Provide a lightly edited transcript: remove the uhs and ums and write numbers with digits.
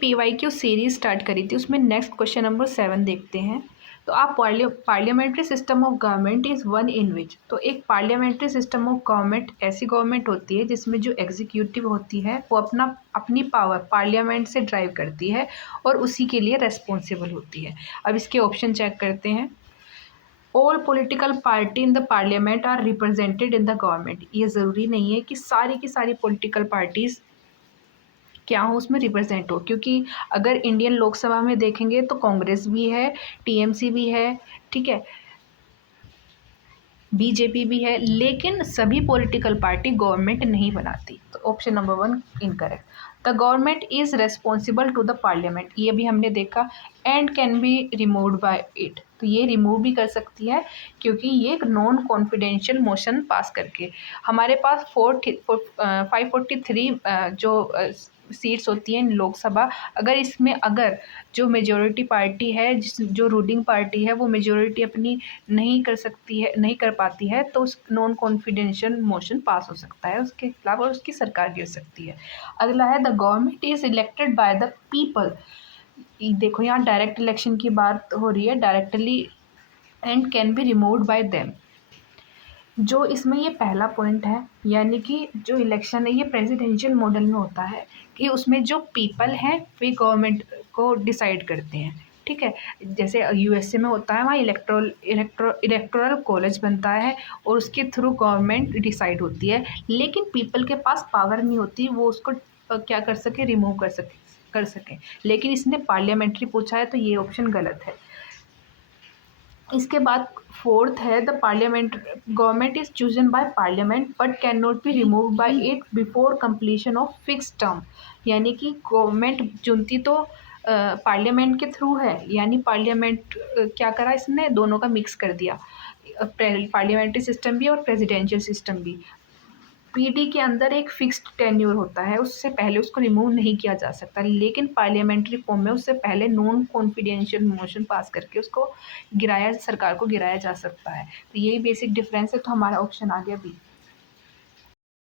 PYQ series start करी थी, उसमें नेक्स्ट क्वेश्चन नंबर 7 देखते हैं। तो आप parliamentary system of government is one in which. तो एक पार्लियामेंट्री सिस्टम ऑफ गवर्नमेंट ऐसी गवर्नमेंट होती है जिसमें जो एग्जीक्यूटिव होती है वो अपनी पावर पार्लियामेंट से ड्राइव करती है और उसी के लिए रेस्पॉन्सिबल होती है। अब इसके ऑप्शन चेक करते हैं। All political party in the parliament are represented in the government. ये ज़रूरी नहीं है कि सारी की सारी पॉलिटिकल पार्टीज़ क्या हो, उसमें रिप्रेजेंट हो, क्योंकि अगर इंडियन लोकसभा में देखेंगे तो कांग्रेस भी है, टीएमसी भी है, ठीक है, बीजेपी भी है, लेकिन सभी पॉलिटिकल पार्टी गवर्नमेंट नहीं बनाती। तो option number 1 incorrect. The government is responsible to the parliament, ये भी हमने देखा। And can be removed by it, तो ये रिमूव भी कर सकती है क्योंकि ये एक नॉन कॉन्फिडेंशियल मोशन पास करके। हमारे पास 543 जो सीट्स होती हैं लोकसभा, अगर जो मेजॉरिटी पार्टी है, जो रूलिंग पार्टी है, वो मेजॉरिटी अपनी नहीं कर पाती है, तो उस नॉन कॉन्फिडेंशियल मोशन पास हो सकता है उसके खिलाफ और उसकी सरकार गिर सकती है। अगला है the government is elected by the people. देखो यहाँ डायरेक्ट इलेक्शन की बात हो रही है, directly, and can be removed bye them. जो इसमें ये पहला पॉइंट है, यानी कि जो इलेक्शन है ये प्रेसिडेंशियल मॉडल में होता है कि उसमें जो पीपल हैं वे गवर्नमेंट को डिसाइड करते हैं, ठीक है। जैसे यूएसए में होता है, वहाँ इलेक्टोरल कॉलेज बनता है और उसके थ्रू गवर्नमेंट डिसाइड होती है, लेकिन पीपल के पास पावर नहीं होती वो उसको क्या कर सके, रिमूव कर सके। लेकिन इसने पार्लियामेंट्री पूछा है तो ये ऑप्शन गलत है। इसके बाद फोर्थ है the parliament government is chosen by parliament but can not be remove by it before completion of fix term. यानी कि गवर्नमेंट चुनती तो पार्लियामेंट के थ्रू है, यानी पार्लियामेंट क्या करा, इसने दोनों का मिक्स कर दिया, पार्लियामेंट्री सिस्टम भी और प्रेसिडेंशियल सिस्टम भी। पीडी के अंदर एक फिक्स्ड टेन्योर होता है, उससे पहले उसको रिमूव नहीं किया जा सकता, लेकिन पार्लियामेंट्री फॉर्म में उससे पहले नॉन कॉन्फिडेंशियल मोशन पास करके उसको सरकार को गिराया जा सकता है। तो यही बेसिक डिफरेंस है, तो हमारा ऑप्शन आ गया बी।